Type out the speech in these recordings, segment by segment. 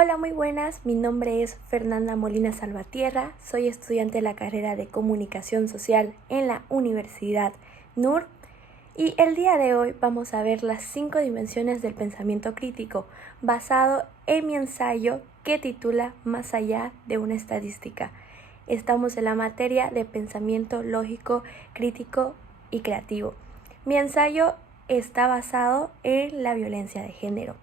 Hola, muy buenas. Mi nombre es Fernanda Molina Salvatierra. Soy estudiante de la carrera de Comunicación Social en la Universidad NUR. Y el día de hoy vamos a ver las 5 dimensiones del pensamiento crítico, basado en mi ensayo que titula Más allá de una estadística. Estamos en la materia de pensamiento lógico, crítico y creativo. Mi ensayo está basado en la violencia de género.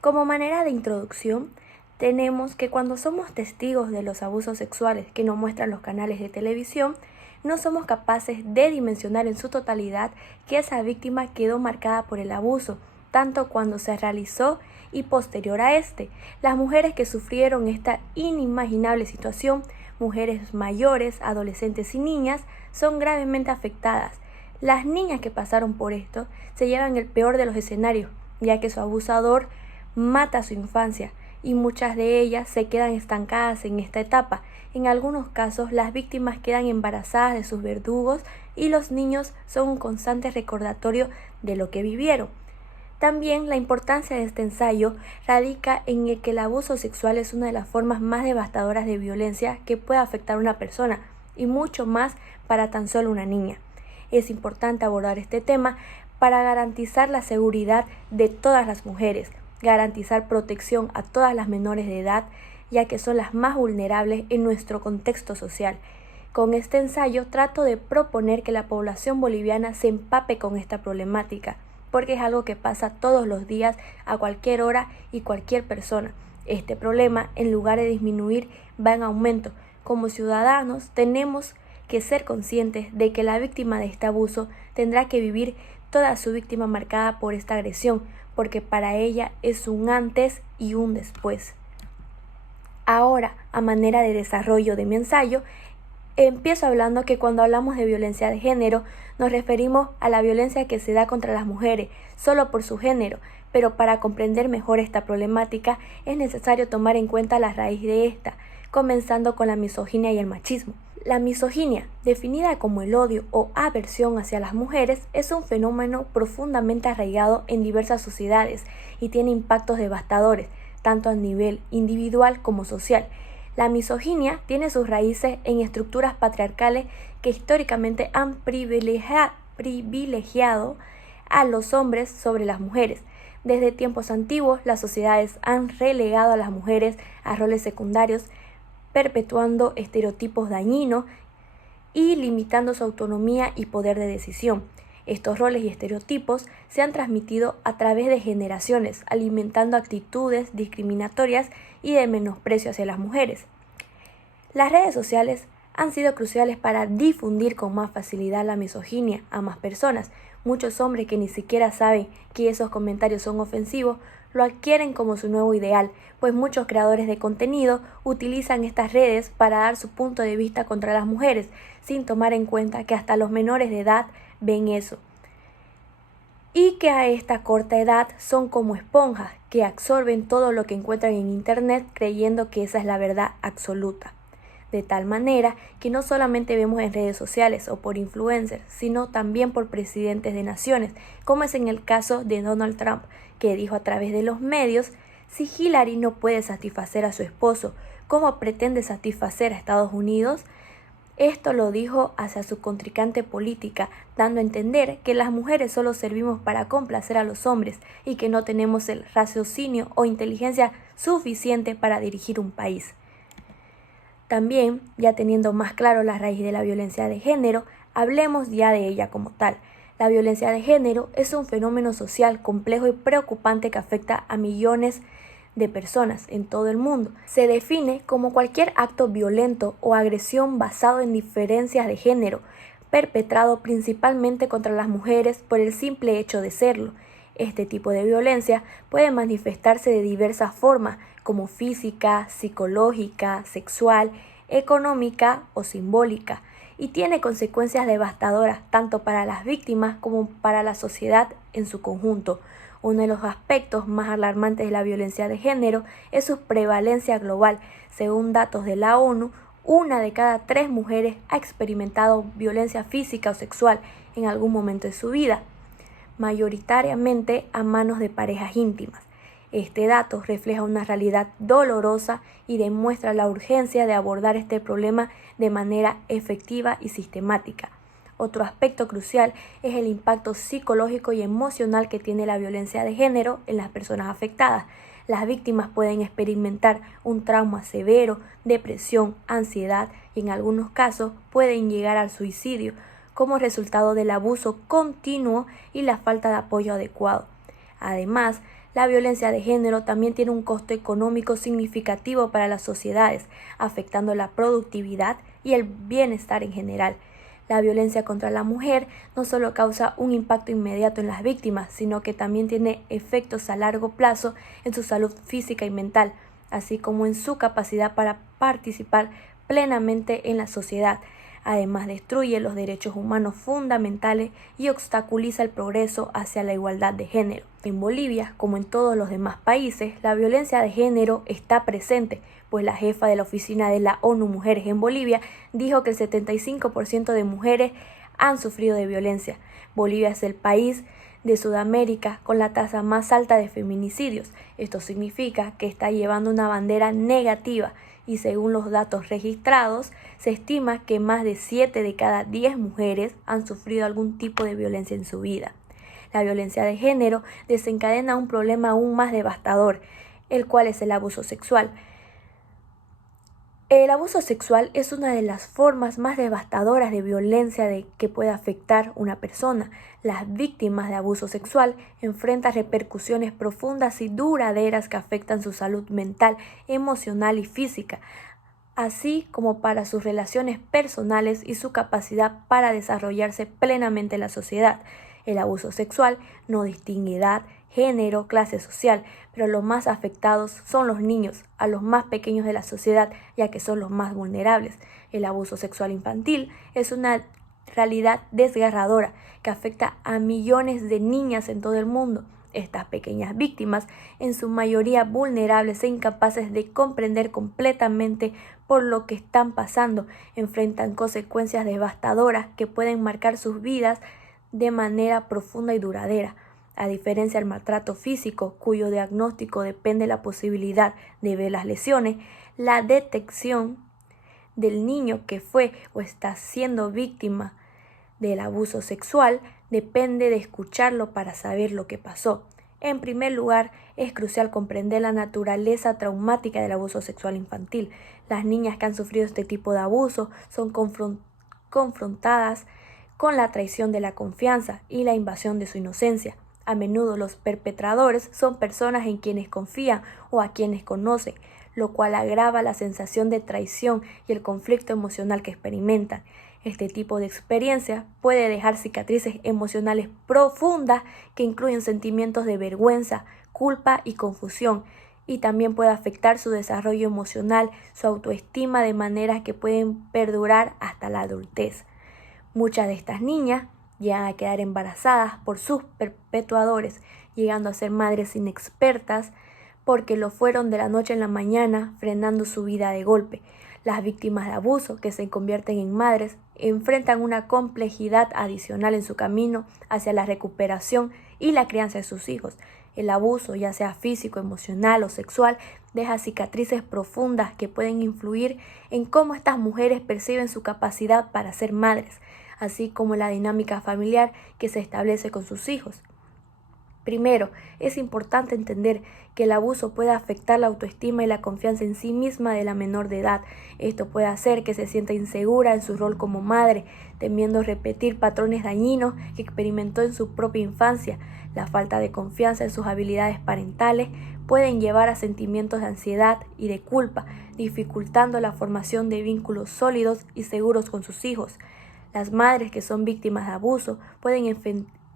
Como manera de introducción, tenemos que cuando somos testigos de los abusos sexuales que nos muestran los canales de televisión, no somos capaces de dimensionar en su totalidad que esa víctima quedó marcada por el abuso, tanto cuando se realizó y posterior a este. Las mujeres que sufrieron esta inimaginable situación, mujeres mayores, adolescentes y niñas, son gravemente afectadas. Las niñas que pasaron por esto se llevan el peor de los escenarios, ya que su abusador mata su infancia y muchas de ellas se quedan estancadas en esta etapa. En algunos casos, las víctimas quedan embarazadas de sus verdugos y los niños son un constante recordatorio de lo que vivieron. También la importancia de este ensayo radica en el que el abuso sexual es una de las formas más devastadoras de violencia que puede afectar a una persona, y mucho más para tan solo una niña. Es importante abordar este tema para garantizar la seguridad de todas las mujeres, garantizar protección a todas las menores de edad, ya que son las más vulnerables en nuestro contexto social. Con este ensayo trato de proponer que la población boliviana se empape con esta problemática, porque es algo que pasa todos los días, a cualquier hora y cualquier persona. Este problema, en lugar de disminuir, va en aumento. Como ciudadanos, tenemos que ser conscientes de que la víctima de este abuso tendrá que vivir toda su víctima marcada por esta agresión, porque para ella es un antes y un después. Ahora, a manera de desarrollo de mi ensayo, empiezo hablando que cuando hablamos de violencia de género, nos referimos a la violencia que se da contra las mujeres, solo por su género, pero para comprender mejor esta problemática es necesario tomar en cuenta la raíz de esta, comenzando con la misoginia y el machismo. La misoginia, definida como el odio o aversión hacia las mujeres, es un fenómeno profundamente arraigado en diversas sociedades y tiene impactos devastadores, tanto a nivel individual como social. La misoginia tiene sus raíces en estructuras patriarcales que históricamente han privilegiado a los hombres sobre las mujeres. Desde tiempos antiguos, las sociedades han relegado a las mujeres a roles secundarios, perpetuando estereotipos dañinos y limitando su autonomía y poder de decisión. Estos roles y estereotipos se han transmitido a través de generaciones, alimentando actitudes discriminatorias y de menosprecio hacia las mujeres. Las redes sociales han sido cruciales para difundir con más facilidad la misoginia a más personas. Muchos hombres que ni siquiera saben que esos comentarios son ofensivos lo adquieren como su nuevo ideal, pues muchos creadores de contenido utilizan estas redes para dar su punto de vista contra las mujeres, sin tomar en cuenta que hasta los menores de edad ven eso. Y que a esta corta edad son como esponjas que absorben todo lo que encuentran en internet creyendo que esa es la verdad absoluta. De tal manera que no solamente vemos en redes sociales o por influencers, sino también por presidentes de naciones, como es en el caso de Donald Trump, que dijo a través de los medios: si Hillary no puede satisfacer a su esposo, ¿cómo pretende satisfacer a Estados Unidos? Esto lo dijo hacia su contrincante política, dando a entender que las mujeres solo servimos para complacer a los hombres y que no tenemos el raciocinio o inteligencia suficiente para dirigir un país. También, ya teniendo más claro la raíz de la violencia de género, hablemos ya de ella como tal. La violencia de género es un fenómeno social complejo y preocupante que afecta a millones de personas en todo el mundo. Se define como cualquier acto violento o agresión basado en diferencias de género, perpetrado principalmente contra las mujeres por el simple hecho de serlo. Este tipo de violencia puede manifestarse de diversas formas, como física, psicológica, sexual, económica o simbólica, y tiene consecuencias devastadoras tanto para las víctimas como para la sociedad en su conjunto. Uno de los aspectos más alarmantes de la violencia de género es su prevalencia global. Según datos de la ONU, 1 de cada 3 mujeres ha experimentado violencia física o sexual en algún momento de su vida, mayoritariamente a manos de parejas íntimas. Este dato refleja una realidad dolorosa y demuestra la urgencia de abordar este problema de manera efectiva y sistemática. Otro aspecto crucial es el impacto psicológico y emocional que tiene la violencia de género en las personas afectadas. Las víctimas pueden experimentar un trauma severo, depresión, ansiedad y en algunos casos pueden llegar al suicidio como resultado del abuso continuo y la falta de apoyo adecuado. Además, la violencia de género también tiene un costo económico significativo para las sociedades, afectando la productividad y el bienestar en general. La violencia contra la mujer no solo causa un impacto inmediato en las víctimas, sino que también tiene efectos a largo plazo en su salud física y mental, así como en su capacidad para participar plenamente en la sociedad. Además, destruye los derechos humanos fundamentales y obstaculiza el progreso hacia la igualdad de género. En Bolivia, como en todos los demás países, la violencia de género está presente, pues la jefa de la oficina de la ONU Mujeres en Bolivia dijo que el 75% de mujeres han sufrido de violencia. Bolivia es el país de Sudamérica con la tasa más alta de feminicidios. Esto significa que está llevando una bandera negativa y según los datos registrados, se estima que más de 7 de cada 10 mujeres han sufrido algún tipo de violencia en su vida. La violencia de género desencadena un problema aún más devastador, el cual es el abuso sexual. El abuso sexual es una de las formas más devastadoras de violencia que puede afectar una persona. Las víctimas de abuso sexual enfrentan repercusiones profundas y duraderas que afectan su salud mental, emocional y física, así como para sus relaciones personales y su capacidad para desarrollarse plenamente en la sociedad. El abuso sexual no distingue edad, género, clase social, pero los más afectados son los niños, a los más pequeños de la sociedad, ya que son los más vulnerables. El abuso sexual infantil es una realidad desgarradora que afecta a millones de niñas en todo el mundo. Estas pequeñas víctimas, en su mayoría vulnerables e incapaces de comprender completamente por lo que están pasando, enfrentan consecuencias devastadoras que pueden marcar sus vidas de manera profunda y duradera. A diferencia del maltrato físico, cuyo diagnóstico depende de la posibilidad de ver las lesiones, la detección del niño que fue o está siendo víctima del abuso sexual depende de escucharlo para saber lo que pasó. En primer lugar, es crucial comprender la naturaleza traumática del abuso sexual infantil. Las niñas que han sufrido este tipo de abuso son confrontadas con la traición de la confianza y la invasión de su inocencia. A menudo los perpetradores son personas en quienes confían o a quienes conocen, lo cual agrava la sensación de traición y el conflicto emocional que experimentan. Este tipo de experiencia puede dejar cicatrices emocionales profundas que incluyen sentimientos de vergüenza, culpa y confusión, y también puede afectar su desarrollo emocional, su autoestima de maneras que pueden perdurar hasta la adultez. Muchas de estas niñas llegan a quedar embarazadas por sus perpetuadores, llegando a ser madres inexpertas porque lo fueron de la noche en la mañana, frenando su vida de golpe. Las víctimas de abuso, que se convierten en madres, enfrentan una complejidad adicional en su camino hacia la recuperación y la crianza de sus hijos. El abuso, ya sea físico, emocional o sexual, deja cicatrices profundas que pueden influir en cómo estas mujeres perciben su capacidad para ser madres, así como la dinámica familiar que se establece con sus hijos. Primero, es importante entender que el abuso puede afectar la autoestima y la confianza en sí misma de la menor de edad. Esto puede hacer que se sienta insegura en su rol como madre, temiendo repetir patrones dañinos que experimentó en su propia infancia. La falta de confianza en sus habilidades parentales pueden llevar a sentimientos de ansiedad y de culpa, dificultando la formación de vínculos sólidos y seguros con sus hijos. Las madres que son víctimas de abuso pueden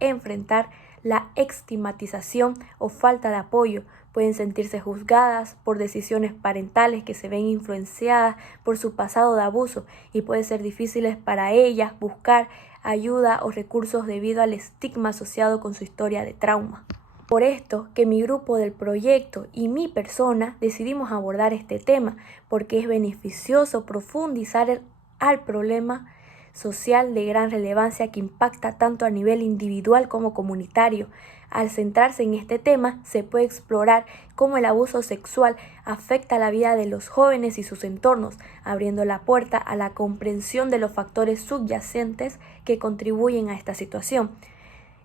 enfrentar la estigmatización o falta de apoyo, pueden sentirse juzgadas por decisiones parentales que se ven influenciadas por su pasado de abuso y puede ser difícil para ellas buscar ayuda o recursos debido al estigma asociado con su historia de trauma. Por esto que mi grupo del proyecto y mi persona decidimos abordar este tema, porque es beneficioso profundizar al problema social de gran relevancia que impacta tanto a nivel individual como comunitario. Al centrarse en este tema, se puede explorar cómo el abuso sexual afecta la vida de los jóvenes y sus entornos, abriendo la puerta a la comprensión de los factores subyacentes que contribuyen a esta situación.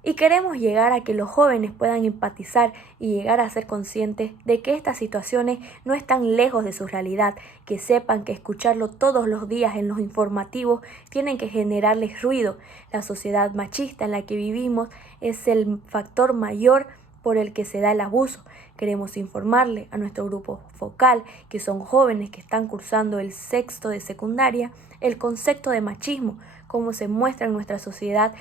Y queremos llegar a que los jóvenes puedan empatizar y llegar a ser conscientes de que estas situaciones no están lejos de su realidad, que sepan que escucharlo todos los días en los informativos tienen que generarles ruido. La sociedad machista en la que vivimos es el factor mayor por el que se da el abuso. Queremos informarle a nuestro grupo focal, que son jóvenes que están cursando el sexto de secundaria, el concepto de machismo, cómo se muestra en nuestra sociedad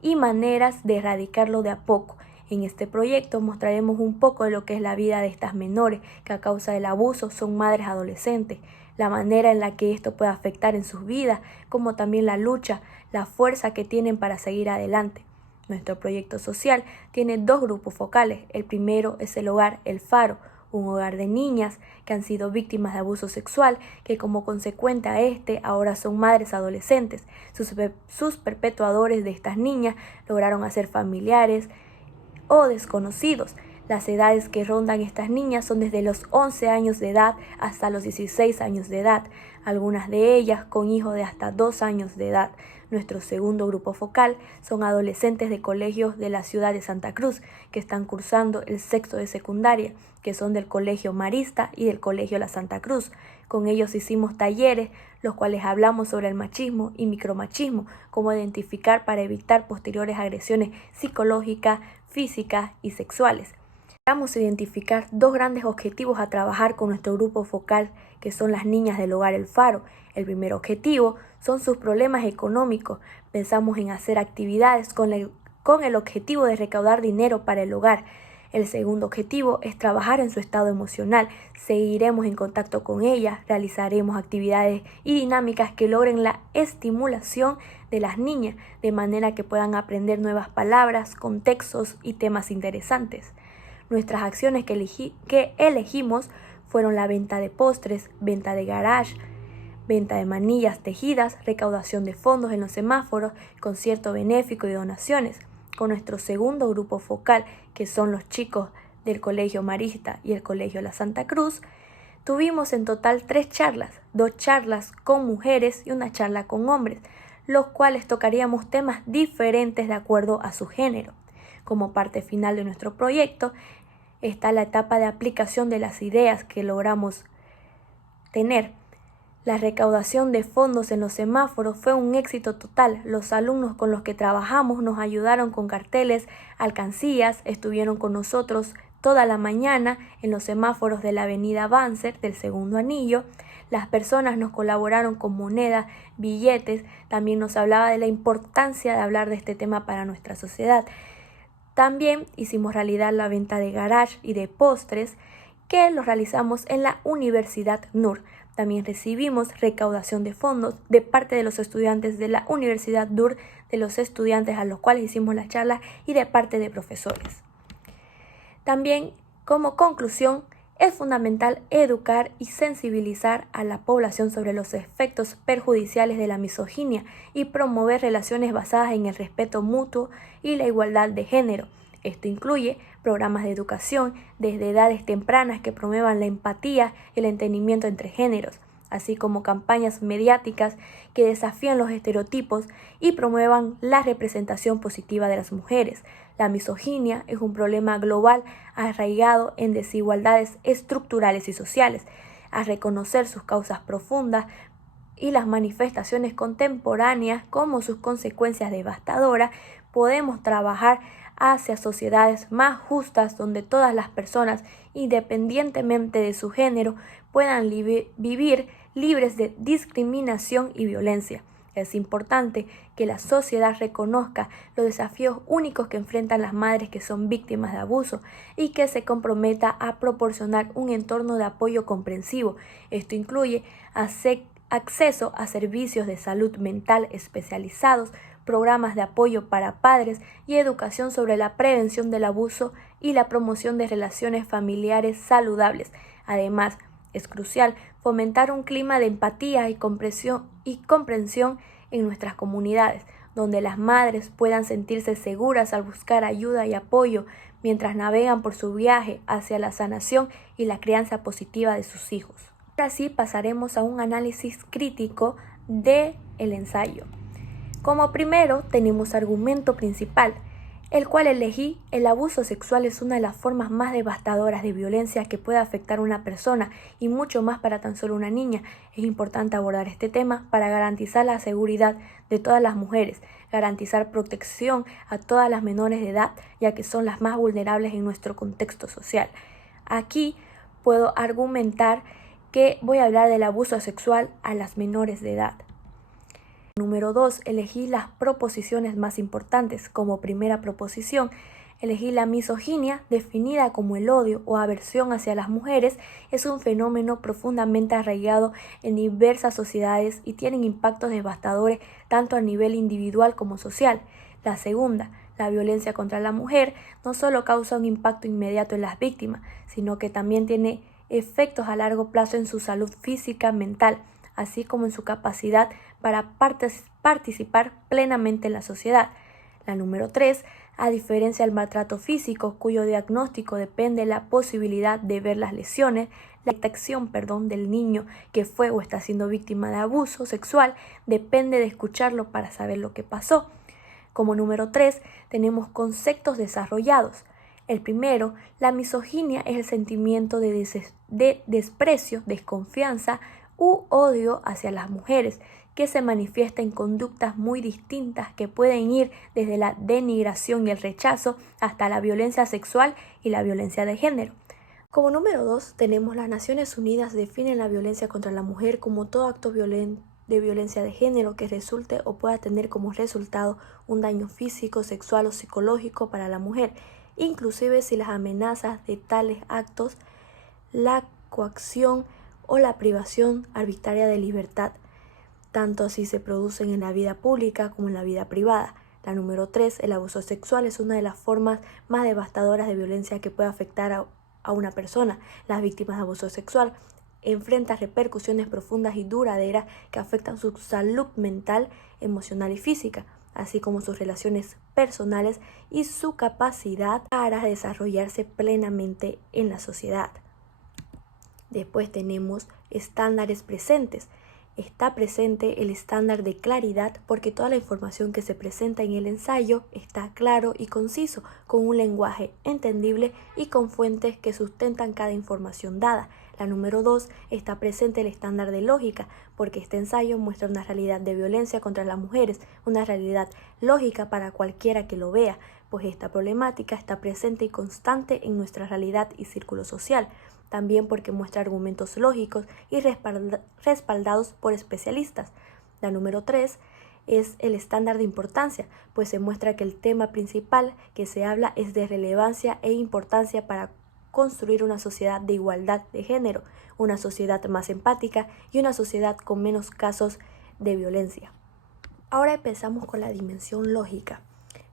y maneras de erradicarlo de a poco. En este proyecto mostraremos un poco de lo que es la vida de estas menores que a causa del abuso son madres adolescentes, la manera en la que esto puede afectar en sus vidas, como también la lucha, la fuerza que tienen para seguir adelante. Nuestro proyecto social tiene 2 grupos focales. El primero es el hogar El Faro, un hogar de niñas que han sido víctimas de abuso sexual, que como consecuencia a ahora son madres adolescentes. Sus perpetuadores de estas niñas lograron hacer familiares o desconocidos. Las edades que rondan estas niñas son desde los 11 años de edad hasta los 16 años de edad, algunas de ellas con hijos de hasta 2 años de edad. Nuestro segundo grupo focal son adolescentes de colegios de la ciudad de Santa Cruz que están cursando el sexto de secundaria, que son del Colegio Marista y del Colegio La Santa Cruz. Con ellos hicimos talleres, los cuales hablamos sobre el machismo y micromachismo, cómo identificar para evitar posteriores agresiones psicológicas, físicas y sexuales. Vamos a identificar 2 grandes objetivos a trabajar con nuestro grupo focal, que son las niñas del hogar El Faro. El primer objetivo son sus problemas económicos. Pensamos en hacer actividades con el objetivo de recaudar dinero para el hogar. El segundo objetivo es trabajar en su estado emocional. Seguiremos en contacto con ellas, realizaremos actividades y dinámicas que logren la estimulación de las niñas, de manera que puedan aprender nuevas palabras, contextos y temas interesantes. Nuestras acciones que elegimos fueron la venta de postres, venta de garage, venta de manillas tejidas, recaudación de fondos en los semáforos, concierto benéfico y donaciones. Con nuestro segundo grupo focal, que son los chicos del Colegio Marista y el Colegio La Santa Cruz, tuvimos en total 3 charlas, 2 charlas con mujeres y 1 charla con hombres, los cuales tocaríamos temas diferentes de acuerdo a su género. Como parte final de nuestro proyecto está la etapa de aplicación de las ideas que logramos tener. La recaudación de fondos en los semáforos fue un éxito total. Los alumnos con los que trabajamos nos ayudaron con carteles, alcancías, estuvieron con nosotros toda la mañana en los semáforos de la avenida Banzer del segundo anillo. Las personas nos colaboraron con monedas, billetes, también nos hablaba de la importancia de hablar de este tema para nuestra sociedad. También hicimos realidad la venta de garage y de postres que los realizamos en la Universidad NUR. También recibimos recaudación de fondos de parte de los estudiantes de la Universidad NUR, de los estudiantes a los cuales hicimos la charla y de parte de profesores. También, como conclusión, es fundamental educar y sensibilizar a la población sobre los efectos perjudiciales de la misoginia y promover relaciones basadas en el respeto mutuo y la igualdad de género. Esto incluye programas de educación desde edades tempranas que promuevan la empatía y el entendimiento entre géneros, así como campañas mediáticas que desafían los estereotipos y promuevan la representación positiva de las mujeres. La misoginia es un problema global arraigado en desigualdades estructurales y sociales. A reconocer sus causas profundas y las manifestaciones contemporáneas como sus consecuencias devastadoras, podemos trabajar hacia sociedades más justas donde todas las personas, independientemente de su género, puedan vivir libres de discriminación y violencia. Es importante que la sociedad reconozca los desafíos únicos que enfrentan las madres que son víctimas de abuso y que se comprometa a proporcionar un entorno de apoyo comprensivo. Esto incluye acceso a servicios de salud mental especializados, programas de apoyo para padres y educación sobre la prevención del abuso y la promoción de relaciones familiares saludables. Además, es crucial fomentar un clima de empatía y comprensión en nuestras comunidades, donde las madres puedan sentirse seguras al buscar ayuda y apoyo mientras navegan por su viaje hacia la sanación y la crianza positiva de sus hijos. Ahora sí pasaremos a un análisis crítico del ensayo. Como primero tenemos argumento principal, el cual elegí: el abuso sexual es una de las formas más devastadoras de violencia que puede afectar a una persona y mucho más para tan solo una niña. Es importante abordar este tema para garantizar la seguridad de todas las mujeres, garantizar protección a todas las menores de edad, ya que son las más vulnerables en nuestro contexto social. Aquí puedo argumentar que voy a hablar del abuso sexual a las menores de edad. Número 2. Elegí las proposiciones más importantes. Como primera proposición, elegí la misoginia, definida como el odio o aversión hacia las mujeres. Es un fenómeno profundamente arraigado en diversas sociedades y tiene impactos devastadores tanto a nivel individual como social. La segunda, la violencia contra la mujer, no solo causa un impacto inmediato en las víctimas, sino que también tiene efectos a largo plazo en su salud física, mental, así como en su capacidad para participar plenamente en la sociedad. La número 3, a diferencia del maltrato físico, cuyo diagnóstico depende de la posibilidad de ver las lesiones, la detección del niño que fue o está siendo víctima de abuso sexual depende de escucharlo para saber lo que pasó. Como número 3, tenemos conceptos desarrollados. El primero, la misoginia es el sentimiento de desprecio, desconfianza u odio hacia las mujeres, que se manifiesta en conductas muy distintas que pueden ir desde la denigración y el rechazo hasta la violencia sexual y la violencia de género. Como número 2, tenemos las Naciones Unidas definen la violencia contra la mujer como todo acto de violencia de género que resulte o pueda tener como resultado un daño físico, sexual o psicológico para la mujer, inclusive si las amenazas de tales actos, la coacción o la privación arbitraria de libertad, tanto si se producen en la vida pública como en la vida privada. La número 3, el abuso sexual es una de las formas más devastadoras de violencia que puede afectar a una persona. Las víctimas de abuso sexual enfrentan repercusiones profundas y duraderas que afectan su salud mental, emocional y física, así como sus relaciones personales y su capacidad para desarrollarse plenamente en la sociedad. Después tenemos estándares presentes. Está presente el estándar de claridad porque toda la información que se presenta en el ensayo está claro y conciso, con un lenguaje entendible y con fuentes que sustentan cada información dada. La número 2, está presente el estándar de lógica, porque este ensayo muestra una realidad de violencia contra las mujeres, una realidad lógica para cualquiera que lo vea, pues esta problemática está presente y constante en nuestra realidad y círculo social. También porque muestra argumentos lógicos y respaldados por especialistas. La número 3 es el estándar de importancia, pues se muestra que el tema principal que se habla es de relevancia e importancia para construir una sociedad de igualdad de género, una sociedad más empática y una sociedad con menos casos de violencia. Ahora empezamos con la dimensión lógica.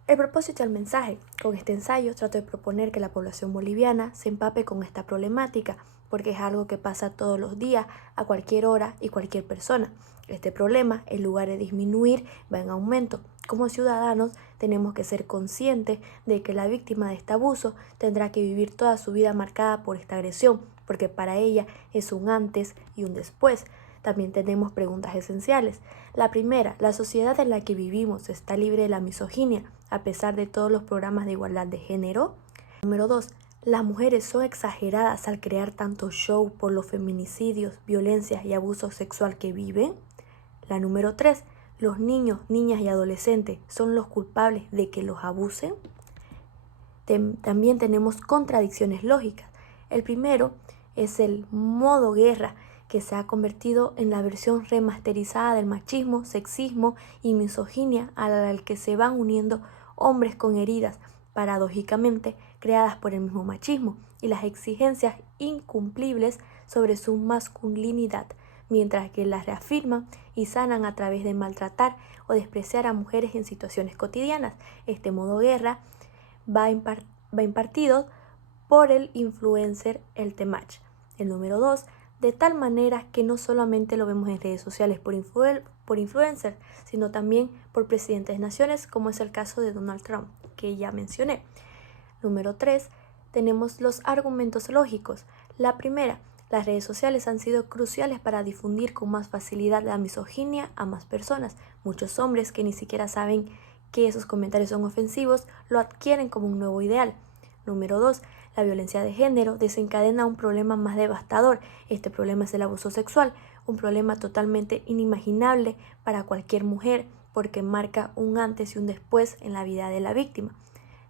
El propósito del mensaje. Con este ensayo trato de proponer que la población boliviana se empape con esta problemática, porque es algo que pasa todos los días, a cualquier hora y cualquier persona. Este problema, en lugar de disminuir, va en aumento. Como ciudadanos, tenemos que ser conscientes de que la víctima de este abuso tendrá que vivir toda su vida marcada por esta agresión, porque para ella es un antes y un después. También tenemos preguntas esenciales. La primera, ¿la sociedad en la que vivimos está libre de la misoginia a pesar de todos los programas de igualdad de género? Número 2, ¿las mujeres son exageradas al crear tanto show por los feminicidios, violencias y abuso sexual que viven? La número 3, ¿los niños, niñas y adolescentes son los culpables de que los abusen? También tenemos contradicciones lógicas. El primero es el modo guerra, que se ha convertido en la versión remasterizada del machismo, sexismo y misoginia a la que se van uniendo hombres con heridas, paradójicamente creadas por el mismo machismo, y las exigencias incumplibles sobre su masculinidad, mientras que las reafirman y sanan a través de maltratar o despreciar a mujeres en situaciones cotidianas. Este modo guerra va impartido por el influencer El Temach. El número 2, de tal manera que no solamente lo vemos en redes sociales por influencers, sino también por presidentes de naciones, como es el caso de Donald Trump, que ya mencioné. Número 3, tenemos los argumentos lógicos. La primera, las redes sociales han sido cruciales para difundir con más facilidad la misoginia a más personas. Muchos hombres que ni siquiera saben que esos comentarios son ofensivos lo adquieren como un nuevo ideal. Número 2, la violencia de género desencadena un problema más devastador. Este problema es el abuso sexual, un problema totalmente inimaginable para cualquier mujer porque marca un antes y un después en la vida de la víctima.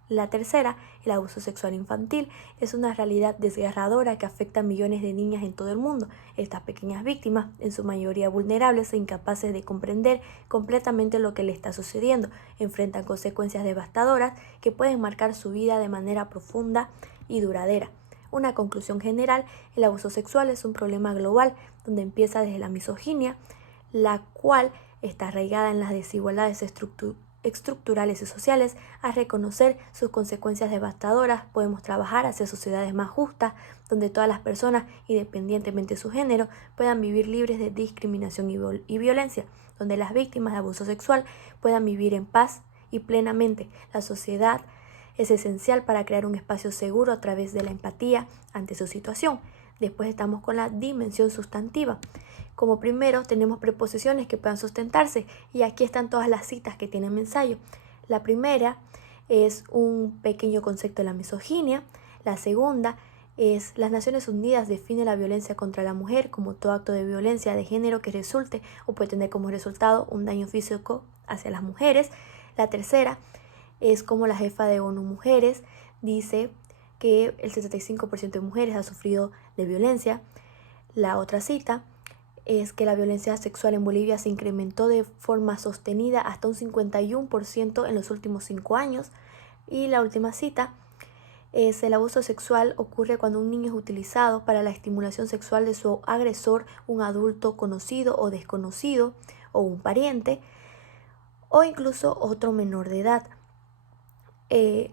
La tercera, el abuso sexual infantil, es una realidad desgarradora que afecta a millones de niñas en todo el mundo. Estas pequeñas víctimas, en su mayoría vulnerables e incapaces de comprender completamente lo que le está sucediendo, enfrentan consecuencias devastadoras que pueden marcar su vida de manera profunda y duradera. Una conclusión general, el abuso sexual es un problema global donde empieza desde la misoginia, la cual está arraigada en las desigualdades estructurales y sociales. A reconocer sus consecuencias devastadoras, podemos trabajar hacia sociedades más justas, donde todas las personas, independientemente de su género, puedan vivir libres de discriminación y violencia, donde las víctimas de abuso sexual puedan vivir en paz y plenamente. La sociedad es esencial para crear un espacio seguro a través de la empatía ante su situación. Después estamos con la dimensión sustantiva. Como primero tenemos preposiciones que puedan sustentarse y aquí están todas las citas que tienen ensayo. La primera es un pequeño concepto de la misoginia. La segunda es las Naciones Unidas define la violencia contra la mujer como todo acto de violencia de género que resulte o puede tener como resultado un daño físico hacia las mujeres. La tercera es como la jefa de ONU Mujeres dice que el 75% de mujeres ha sufrido de violencia. La otra cita es que la violencia sexual en Bolivia se incrementó de forma sostenida hasta un 51% en los últimos 5 años. Y la última cita es el abuso sexual ocurre cuando un niño es utilizado para la estimulación sexual de su agresor, un adulto conocido o desconocido, o un pariente, o incluso otro menor de edad.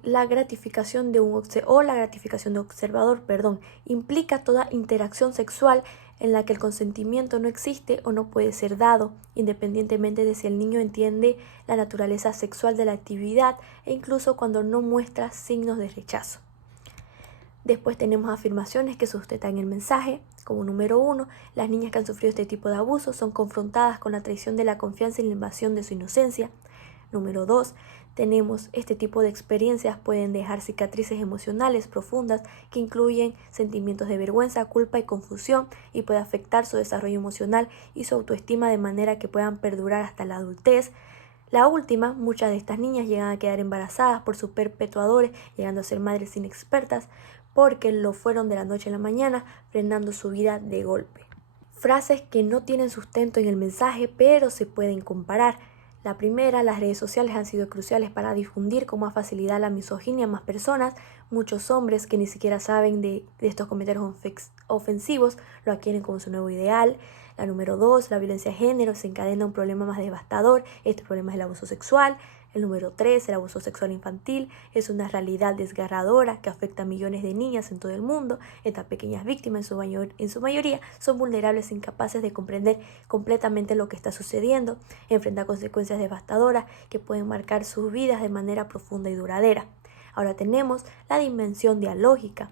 La gratificación de observador, implica toda interacción sexual en la que el consentimiento no existe o no puede ser dado, independientemente de si el niño entiende la naturaleza sexual de la actividad e incluso cuando no muestra signos de rechazo. Después tenemos afirmaciones que sustentan el mensaje, como número 1, las niñas que han sufrido este tipo de abuso son confrontadas con la traición de la confianza y la invasión de su inocencia. Número 2, tenemos este tipo de experiencias pueden dejar cicatrices emocionales profundas que incluyen sentimientos de vergüenza, culpa y confusión y puede afectar su desarrollo emocional y su autoestima de manera que puedan perdurar hasta la adultez. La última, muchas de estas niñas llegan a quedar embarazadas por sus perpetuadores, llegando a ser madres inexpertas porque lo fueron de la noche a la mañana, frenando su vida de golpe. Frases que no tienen sustento en el mensaje, pero se pueden comparar. La primera, las redes sociales han sido cruciales para difundir con más facilidad la misoginia a más personas. Muchos hombres que ni siquiera saben de estos comentarios ofensivos lo adquieren como su nuevo ideal. La número 2, la violencia de género desencadena un problema más devastador. Este problema es el abuso sexual. El número 3, el abuso sexual infantil, es una realidad desgarradora que afecta a millones de niñas en todo el mundo. Estas pequeñas víctimas en su mayoría son vulnerables e incapaces de comprender completamente lo que está sucediendo, enfrentan consecuencias devastadoras que pueden marcar sus vidas de manera profunda y duradera. Ahora tenemos la dimensión dialógica.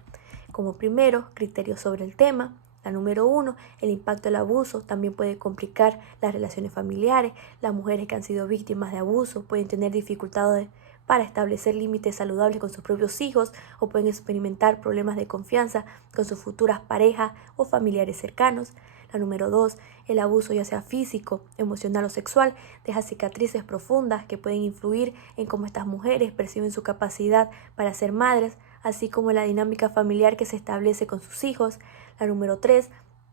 Como primero, criterios sobre el tema. La número 1, el impacto del abuso también puede complicar las relaciones familiares. Las mujeres que han sido víctimas de abuso pueden tener dificultades para establecer límites saludables con sus propios hijos o pueden experimentar problemas de confianza con sus futuras parejas o familiares cercanos. La número 2, el abuso ya sea físico, emocional o sexual, deja cicatrices profundas que pueden influir en cómo estas mujeres perciben su capacidad para ser madres, así como la dinámica familiar que se establece con sus hijos. La número 3,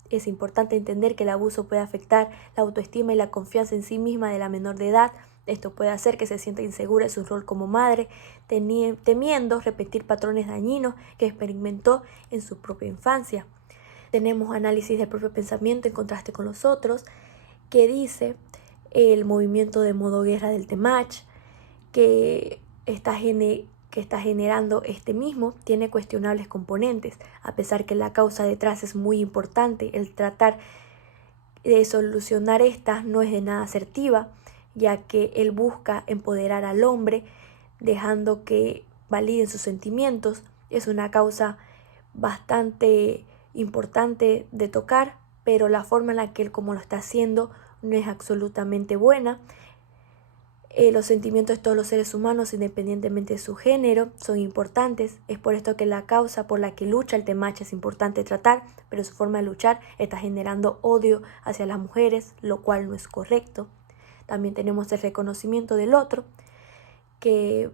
es importante entender que el abuso puede afectar la autoestima y la confianza en sí misma de la menor de edad. Esto puede hacer que se sienta insegura en su rol como madre, temiendo repetir patrones dañinos que experimentó en su propia infancia. Tenemos análisis del propio pensamiento en contraste con los otros, que dice el movimiento de modo guerra del Temach, que está generando este mismo, tiene cuestionables componentes, a pesar que la causa detrás es muy importante. El tratar de solucionar estas no es de nada asertiva, ya que él busca empoderar al hombre, dejando que validen sus sentimientos. Es una causa bastante importante de tocar, pero la forma en la que él como lo está haciendo no es absolutamente buena. Los sentimientos de todos los seres humanos, independientemente de su género, son importantes. Es por esto que la causa por la que lucha el Temache es importante tratar, pero su forma de luchar está generando odio hacia las mujeres, lo cual no es correcto. También tenemos el reconocimiento del otro, que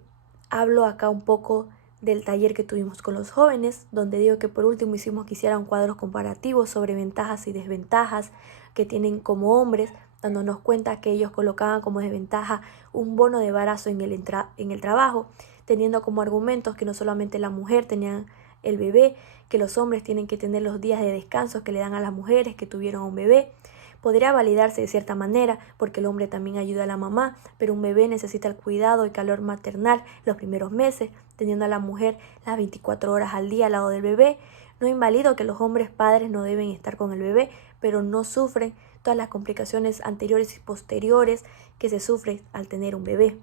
hablo acá un poco del taller que tuvimos con los jóvenes, donde digo que por último hicimos que hicieran cuadros comparativos sobre ventajas y desventajas que tienen como hombres, dándonos cuenta que ellos colocaban como desventaja un bono de embarazo en el trabajo, teniendo como argumentos que no solamente la mujer tenía el bebé, que los hombres tienen que tener los días de descanso que le dan a las mujeres que tuvieron un bebé. Podría validarse de cierta manera, porque el hombre también ayuda a la mamá, pero un bebé necesita el cuidado y calor maternal los primeros meses, teniendo a la mujer las 24 horas al día al lado del bebé. No invalido que los hombres padres no deben estar con el bebé, pero no sufren todas las complicaciones anteriores y posteriores que se sufren al tener un bebé.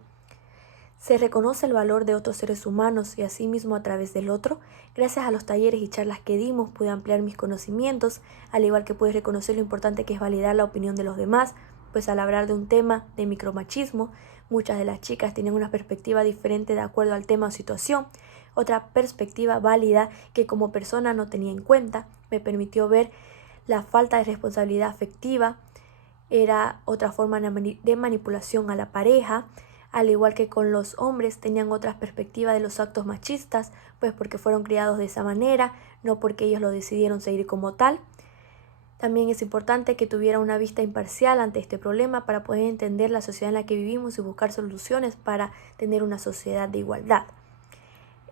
Se reconoce el valor de otros seres humanos y asimismo a través del otro. Gracias a los talleres y charlas que dimos pude ampliar mis conocimientos, al igual que pude reconocer lo importante que es validar la opinión de los demás, pues al hablar de un tema de micromachismo, muchas de las chicas tenían una perspectiva diferente de acuerdo al tema o situación. Otra perspectiva válida que como persona no tenía en cuenta me permitió ver la falta de responsabilidad afectiva, era otra forma de manipulación a la pareja, al igual que con los hombres tenían otras perspectivas de los actos machistas, pues porque fueron criados de esa manera, no porque ellos lo decidieron seguir como tal. También es importante que tuviera una vista imparcial ante este problema para poder entender la sociedad en la que vivimos y buscar soluciones para tener una sociedad de igualdad.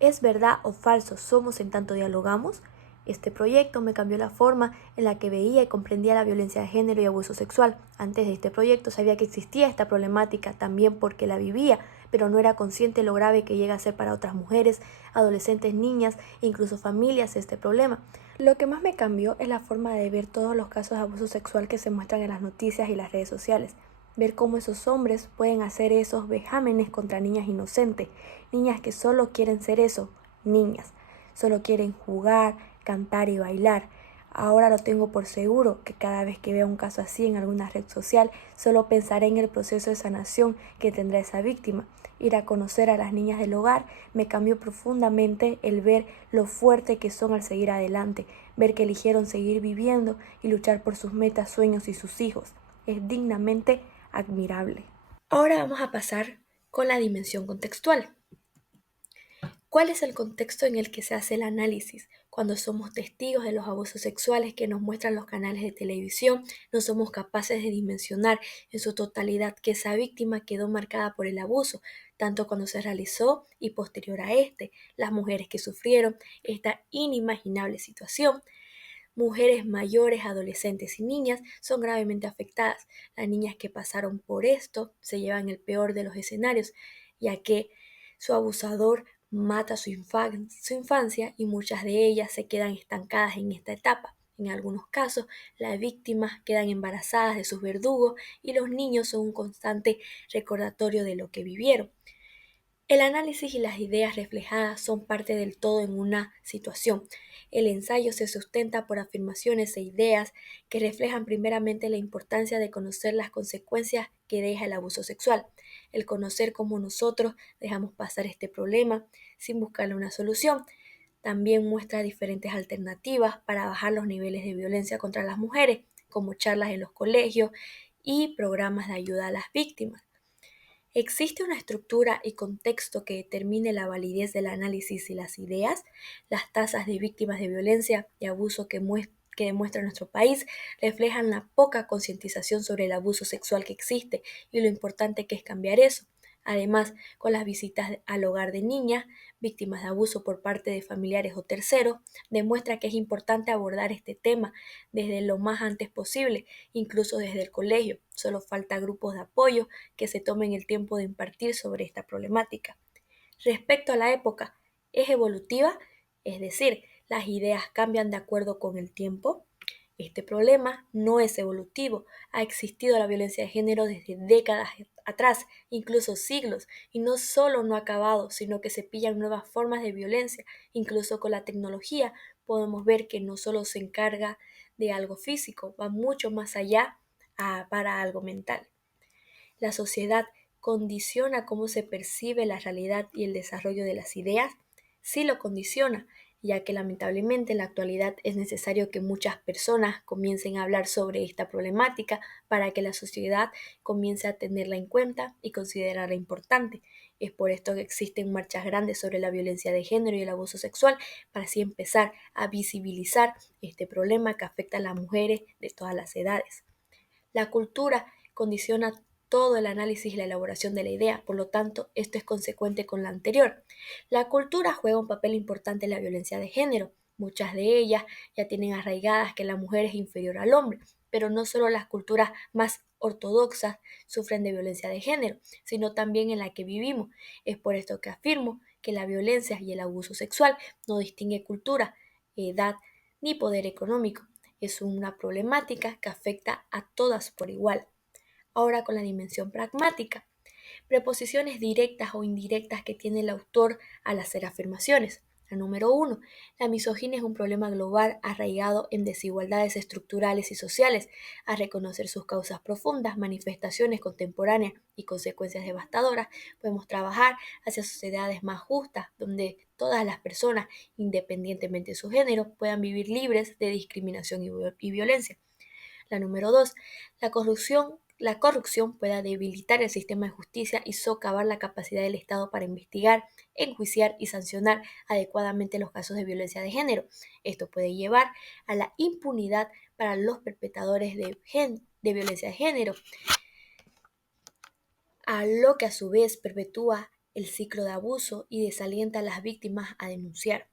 ¿Es verdad o falso? ¿Somos en tanto dialogamos? Este proyecto me cambió la forma en la que veía y comprendía la violencia de género y abuso sexual. Antes de este proyecto sabía que existía esta problemática también porque la vivía, pero no era consciente de lo grave que llega a ser para otras mujeres, adolescentes, niñas e incluso familias este problema. Lo que más me cambió es la forma de ver todos los casos de abuso sexual que se muestran en las noticias y las redes sociales. Ver cómo esos hombres pueden hacer esos vejámenes contra niñas inocentes, niñas que solo quieren ser eso, niñas, solo quieren jugar, cantar y bailar. Ahora lo tengo por seguro que cada vez que vea un caso así en alguna red social, solo pensaré en el proceso de sanación que tendrá esa víctima. Ir a conocer a las niñas del hogar me cambió profundamente el ver lo fuerte que son al seguir adelante, ver que eligieron seguir viviendo y luchar por sus metas, sueños y sus hijos. Es dignamente admirable. Ahora vamos a pasar con la dimensión contextual. ¿Cuál es el contexto en el que se hace el análisis? Cuando somos testigos de los abusos sexuales que nos muestran los canales de televisión, no somos capaces de dimensionar en su totalidad que esa víctima quedó marcada por el abuso, tanto cuando se realizó y posterior a este, las mujeres que sufrieron esta inimaginable situación. Mujeres mayores, adolescentes y niñas son gravemente afectadas. Las niñas que pasaron por esto se llevan el peor de los escenarios, ya que su abusador mata su infancia y muchas de ellas se quedan estancadas en esta etapa. En algunos casos, las víctimas quedan embarazadas de sus verdugos y los niños son un constante recordatorio de lo que vivieron. El análisis y las ideas reflejadas son parte del todo en una situación. El ensayo se sustenta por afirmaciones e ideas que reflejan primeramente la importancia de conocer las consecuencias que deja el abuso sexual, el conocer cómo nosotros dejamos pasar este problema sin buscarle una solución. También muestra diferentes alternativas para bajar los niveles de violencia contra las mujeres, como charlas en los colegios y programas de ayuda a las víctimas. ¿Existe una estructura y contexto que determine la validez del análisis y las ideas? Las tasas de víctimas de violencia y abuso que demuestra nuestro país reflejan la poca concientización sobre el abuso sexual que existe y lo importante que es cambiar eso. Además, con las visitas al hogar de niñas, víctimas de abuso por parte de familiares o terceros, demuestra que es importante abordar este tema desde lo más antes posible, incluso desde el colegio. Solo falta grupos de apoyo que se tomen el tiempo de impartir sobre esta problemática. Respecto a la época, ¿es evolutiva? Es decir, ¿las ideas cambian de acuerdo con el tiempo? Este problema no es evolutivo, ha existido la violencia de género desde décadas atrás, incluso siglos, y no solo no ha acabado, sino que se pillan nuevas formas de violencia. Incluso con la tecnología podemos ver que no solo se encarga de algo físico, va mucho más allá para algo mental. La sociedad condiciona cómo se percibe la realidad y el desarrollo de las ideas. Sí lo condiciona, ya que lamentablemente en la actualidad es necesario que muchas personas comiencen a hablar sobre esta problemática para que la sociedad comience a tenerla en cuenta y considerarla importante. Es por esto que existen marchas grandes sobre la violencia de género y el abuso sexual, para así empezar a visibilizar este problema que afecta a las mujeres de todas las edades. La cultura condiciona todo el análisis y la elaboración de la idea, por lo tanto, esto es consecuente con la anterior. La cultura juega un papel importante en la violencia de género. Muchas de ellas ya tienen arraigadas que la mujer es inferior al hombre, pero no solo las culturas más ortodoxas sufren de violencia de género, sino también en la que vivimos. Es por esto que afirmo que la violencia y el abuso sexual no distingue cultura, edad ni poder económico. Es una problemática que afecta a todas por igual. Ahora con la dimensión pragmática. Preposiciones directas o indirectas que tiene el autor al hacer afirmaciones. La número 1. La misoginia es un problema global arraigado en desigualdades estructurales y sociales. A reconocer sus causas profundas, manifestaciones contemporáneas y consecuencias devastadoras, podemos trabajar hacia sociedades más justas, donde todas las personas, independientemente de su género, puedan vivir libres de discriminación y violencia. La número 2. La corrupción pueda debilitar el sistema de justicia y socavar la capacidad del Estado para investigar, enjuiciar y sancionar adecuadamente los casos de violencia de género. Esto puede llevar a la impunidad para los perpetradores de violencia de género, a lo que a su vez perpetúa el ciclo de abuso y desalienta a las víctimas a denunciar.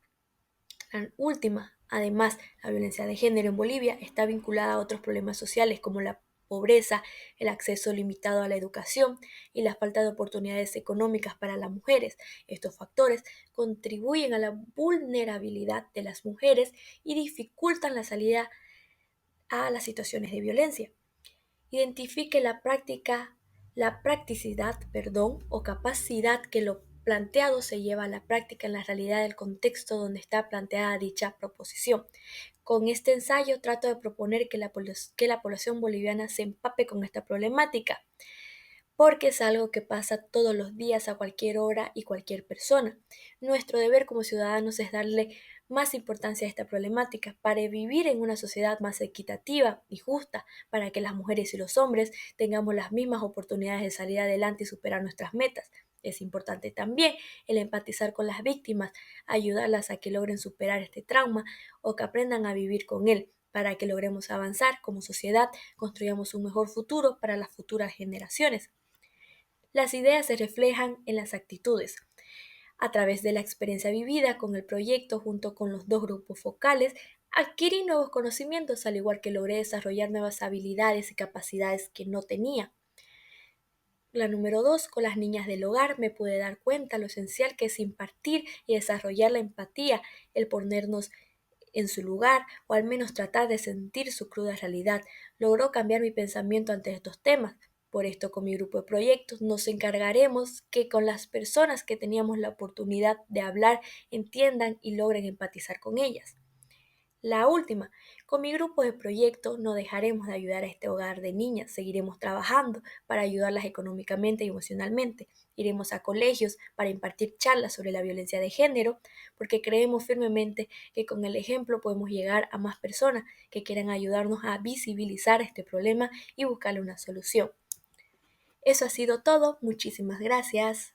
La última, además, la violencia de género en Bolivia está vinculada a otros problemas sociales como la pobreza, el acceso limitado a la educación y la falta de oportunidades económicas para las mujeres. Estos factores contribuyen a la vulnerabilidad de las mujeres y dificultan la salida a las situaciones de violencia. Identifique la practicidad, o capacidad que lo planteado se lleva a la práctica en la realidad del contexto donde está planteada dicha proposición. Con este ensayo trato de proponer que la población boliviana se empape con esta problemática, porque es algo que pasa todos los días a cualquier hora y cualquier persona. Nuestro deber como ciudadanos es darle más importancia a esta problemática para vivir en una sociedad más equitativa y justa, para que las mujeres y los hombres tengamos las mismas oportunidades de salir adelante y superar nuestras metas. Es importante también el empatizar con las víctimas, ayudarlas a que logren superar este trauma o que aprendan a vivir con él, para que logremos avanzar como sociedad, construyamos un mejor futuro para las futuras generaciones. Las ideas se reflejan en las actitudes. A través de la experiencia vivida con el proyecto junto con los dos grupos focales, adquirí nuevos conocimientos, al igual que logré desarrollar nuevas habilidades y capacidades que no tenía. La número 2, con las niñas del hogar me pude dar cuenta lo esencial que es impartir y desarrollar la empatía, el ponernos en su lugar o al menos tratar de sentir su cruda realidad. Logró cambiar mi pensamiento ante estos temas. Por esto, con mi grupo de proyectos nos encargaremos que con las personas que teníamos la oportunidad de hablar entiendan y logren empatizar con ellas. La última, con mi grupo de proyecto no dejaremos de ayudar a este hogar de niñas, seguiremos trabajando para ayudarlas económicamente y emocionalmente. Iremos a colegios para impartir charlas sobre la violencia de género, porque creemos firmemente que con el ejemplo podemos llegar a más personas que quieran ayudarnos a visibilizar este problema y buscarle una solución. Eso ha sido todo, muchísimas gracias.